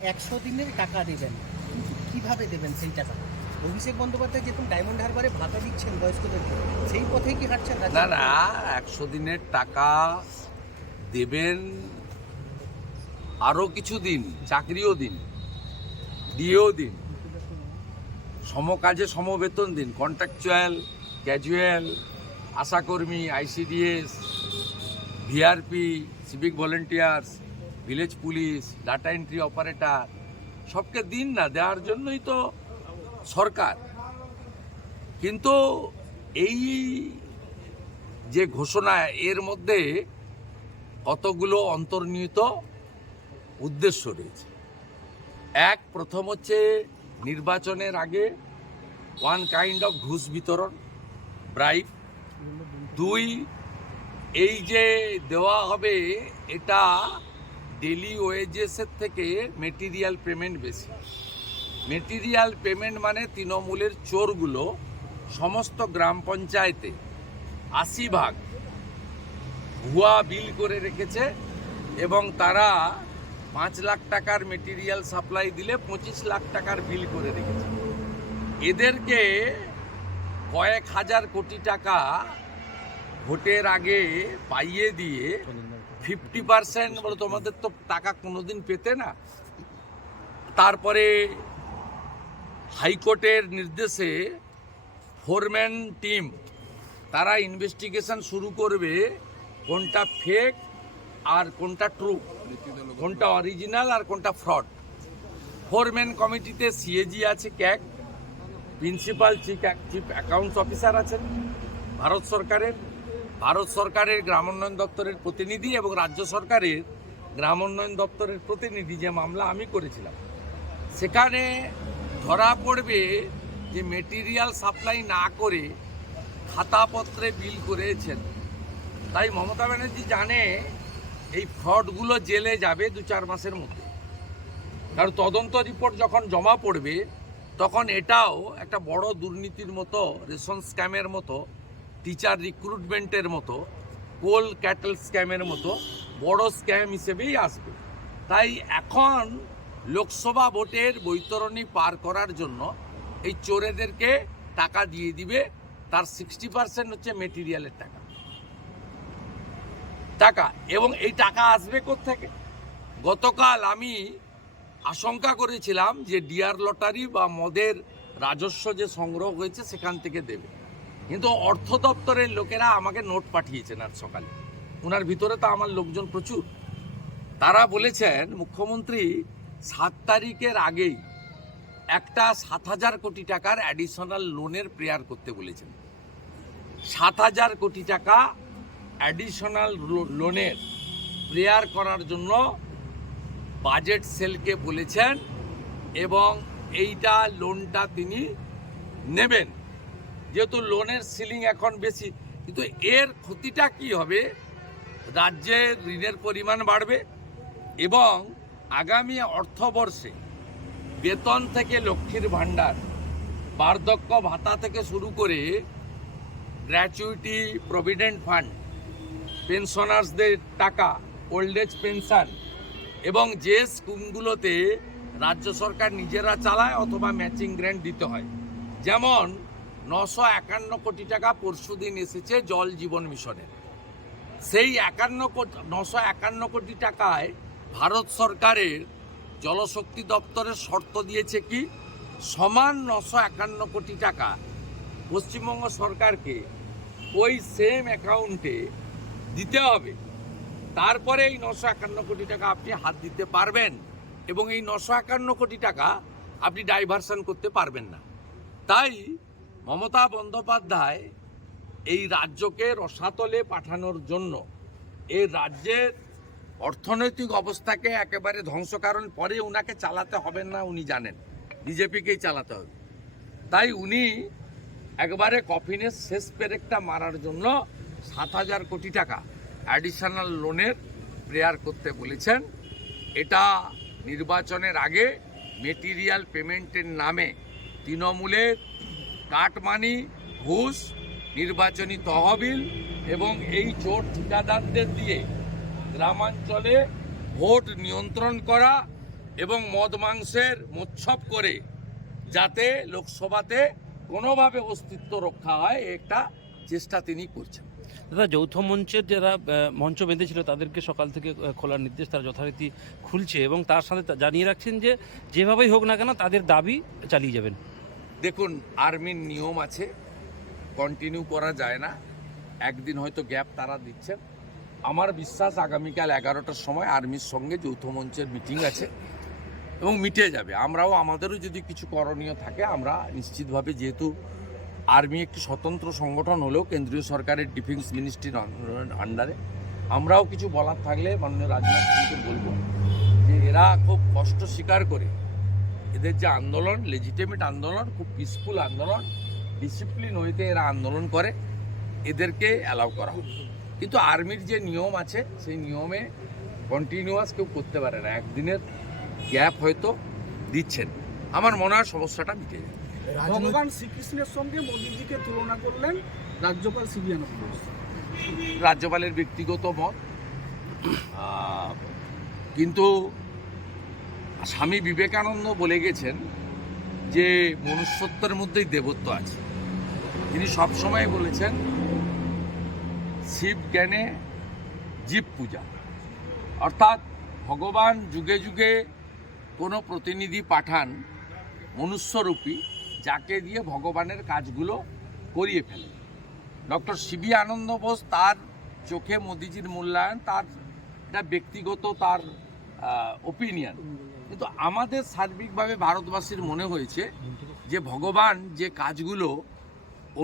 একশো দিনের টাকা দেবেন। কিন্তু কীভাবে দেবেন সেই টাকা? অভিষেক বন্দ্যোপাধ্যায় যেরকম ডায়মন্ড হারবারে ভাতা দিচ্ছেন বয়স্কদেরকে সেই পথেই কি হাঁটছেন না না, একশো দিনের টাকা দেবেন আরও কিছু দিন, চাকরিও দিন দিয়েও দিন, সমকাজে সমবেতন দিন contractual casual আশাকর্মী ICDS VRP civic volunteers village police, data entry operator, সবকে দিন না, দেওয়ার জন্যই তো সরকার। কিন্তু এই যে ঘোষণা, এর মধ্যে কতগুলো অন্তর্নিহিত উদ্দেশ্য রয়েছে। এক, প্রথম হচ্ছে নির্বাচনের আগে ওয়ান কাইন্ড অফ ঘুষ বিতরণ ব্রাইব দুই, এই যে দেওয়া হবে, এটা ডেলি ওয়েজেসের থেকে মেটিরিয়াল পেমেন্ট বেশি। মেটিরিয়াল পেমেন্ট মানে তৃণমূলের চোরগুলো সমস্ত গ্রাম পঞ্চায়েতে আশি ভাগ ভুয়া বিল করে রেখেছে এবং তারা পাঁচ লাখ টাকার মেটেরিয়াল সাপ্লাই দিলে পঁচিশ লাখ টাকার বিল করে রেখেছে। এদেরকে কয়েক হাজার কোটি টাকা ভোটের আগে পাইয়ে দিয়ে ফিফটি পার্সেন্ট বলে তোমাদের তো টাকা কোনোদিন পেতে না। তারপরে হাইকোর্টের নির্দেশে ফোরম্যান টিম, তারা ইনভেস্টিগেশন শুরু করবে কোনটা ফেক আর কোনটা ট্রু, কোনটা অরিজিনাল আর কোনটা ফ্রড। ফোরম্যান কমিটিতে সিএজি আছে, ক্যাক, principal, chief chief accounts officer আছেন, ভারত সরকারের। ভারত সরকারের গ্রামোন্নয়ন দপ্তরের প্রতিনিধি এবং রাজ্য সরকারের গ্রামোন্নয়ন দপ্তরের প্রতিনিধি যে মামলা আমি করেছিলাম, সেখানে ধরা পড়বে যে মেটেরিয়াল সাপ্লাই না করে খাতাপত্রে বিল করেছেন। তাই মমতা ব্যানার্জি জানে এই ফ্রডগুলো জেলে যাবে দু চার মাসের মধ্যে। কারণ তদন্ত রিপোর্ট যখন জমা পড়বে, তখন এটাও একটা বড় দুর্নীতির মতো, রেশন স্ক্যামের মতো টিচার রিক্রুটমেন্টের মতো কোল ক্যাটেল স্ক্যামের মতো বড় স্ক্যাম হিসেবেই আসবে। তাই এখন লোকসভা ভোটের বৈতরণী পার করার জন্য এই চোরেদেরকে টাকা দিয়ে দিবে, তার সিক্সটি পার্সেন্ট হচ্ছে মেটেরিয়ালের টাকা। টাকা, এবং এই টাকা আসবে থেকে গতকাল আমি আশঙ্কা করেছিলাম যে ডিয়ার লটারি বা মদের রাজস্ব যে সংগ্রহ হয়েছে সেখান থেকে দেবে। কিন্তু অর্থ দপ্তরের লোকেরা আমাকে নোট পাঠিয়েছেন আজ সকালে। ওনার ভিতরে তো আমার লোকজন প্রচুর। তারা বলেছেন, মুখ্যমন্ত্রী, সাত তারিখের আগেই একটা সাত হাজার কোটি টাকার অ্যাডিশনাল লোনের প্রেয়ার করতে বলেছেন। সাত হাজার কোটি টাকা অ্যাডিশনাল লোনের প্রেয়ার করার জন্য বাজেট সেলকে বলেছেন এবং এইটা লোনটা তিনি নেবেন। যেহেতু লোনের সিলিং এখন বেশি, কিন্তু এর ক্ষতিটা কি হবে? রাজ্যের ঋণের পরিমাণ বাড়বে এবং আগামী অর্থবর্ষে বেতন থেকে লক্ষ্মীর ভাণ্ডার, বার্ধক্য ভাতা থেকে শুরু করে গ্র্যাচুইটি প্রভিডেন্ট ফান্ড পেনশনার্সদের টাকা ওল্ড এজ পেনশন এবং যে স্কিমগুলোতে রাজ্য সরকার নিজেরা চালায় অথবা ম্যাচিং গ্র্যান্ট দিতে হয়। যেমন নশো একান্ন কোটি টাকা পরশুদিন এসেছে জল জীবন মিশনের। সেই একান্ন নশো একান্ন কোটি টাকায় ভারত সরকারের জলশক্তি দপ্তরের শর্ত দিয়েছে কি? সমান নশো একান্ন কোটি টাকা পশ্চিমবঙ্গ সরকারকে ওই সেম অ্যাকাউন্টে দিতে হবে। তারপরে এই নশো একান্ন কোটি টাকা আপনি হাত দিতে পারবেন এবং এই নশো একান্ন কোটি টাকা আপনি ডাইভারশন করতে পারবেন না। তাই মমতা বন্দ্যোপাধ্যায় এই রাজ্যকে রসাতলে পাঠানোর জন্য এই রাজ্যের অর্থনৈতিক অবস্থাকে একেবারে ধ্বংস কারণ পরে উনাকে চালাতে হবে না উনি জানেন। বিজেপিকেই চালাতে হবে। তাই উনি একবারে কফিনের শেষ পেরেকটা মারার জন্য সাত হাজার কোটি টাকা অ্যাডিশনাল লোনের প্রেয়ার করতে বলেছেন। এটা নির্বাচনের আগে মেটিরিয়াল পেমেন্টের নামে তৃণমূলের কাটমানি, ঘুষ, নির্বাচনী তহবিল এবং এই চোর ঠিকাদারদের দিয়ে গ্রামাঞ্চলে ভোট নিয়ন্ত্রণ করা এবং মদ মাংসের মোচ্ছব করে যাতে লোকসভাতে কোনোভাবে অস্তিত্ব রক্ষা হয় একটা চেষ্টা তিনি করছেন। দাদা, যৌথ মঞ্চের যারা মঞ্চ বেঁধেছিল তাদেরকে সকাল থেকে খোলার নির্দেশ তারা যথারীতি খুলছে এবং তার সাথে জানিয়ে রাখছেন যে, যেভাবেই হোক না কেন তাদের দাবি চালিয়ে যাবেন। দেখুন, আর্মির নিয়ম আছে কন্টিনিউ করা যায় না। একদিন হয়তো গ্যাপ তারা দিচ্ছেন। আমার বিশ্বাস আগামীকাল এগারোটার সময় আর্মির সঙ্গে যৌথ মঞ্চের মিটিং আছে এবং মিটে যাবে। আমরাও, আমাদেরও যদি কিছু করণীয় থাকে, আমরা নিশ্চিতভাবে যেহেতু আর্মি একটি স্বতন্ত্র সংগঠন হলেও কেন্দ্রীয় সরকারের ডিফেন্স মিনিস্ট্রির আন্ডারে আমরাও কিছু বলার থাকলে মাননীয় রাজনাথ সিংকে বলব যে এরা খুব কষ্ট স্বীকার করে এদের যে আন্দোলন লেজিটেমেট আন্দোলন খুব পিসফুল আন্দোলন ডিসিপ্লিন ওয়েতে এরা আন্দোলন করে এদেরকে অ্যালাউ করা হোক। কিন্তু আর্মির যে নিয়ম আছে সেই নিয়মে কন্টিনিউয়াস কেউ করতে পারে না। একদিনের গ্যাপ হয়তো দিচ্ছেন। আমার মনে হয় সমস্যাটা মিটে যাবে ভগবান শ্রীকৃষ্ণের সঙ্গে মোদীজিকে তুলনা করলেন রাজ্যপাল সিবি রাজ্যপালের ব্যক্তিগত মত। কিন্তু স্বামী বিবেকানন্দ বলে গেছেন যে মনুষ্যত্বের মধ্যেই দেবত্ব আছে। তিনি সবসময় বলেছেন, শিব জ্ঞানে জীব পূজা। অর্থাৎ ভগবান যুগে যুগে কোনো প্রতিনিধি পাঠান মনুষ্যরূপী, যাকে দিয়ে ভগবানের কাজগুলো করিয়ে ফেলে ডক্টর সিবি আনন্দ বোস, তার চোখে মোদিজির মূল্যায়ন, তার এটা ব্যক্তিগত, তার ওপিনিয়ন কিন্তু আমাদের সার্বিকভাবে ভারতবাসীর মনে হয়েছে যে ভগবান যে কাজগুলো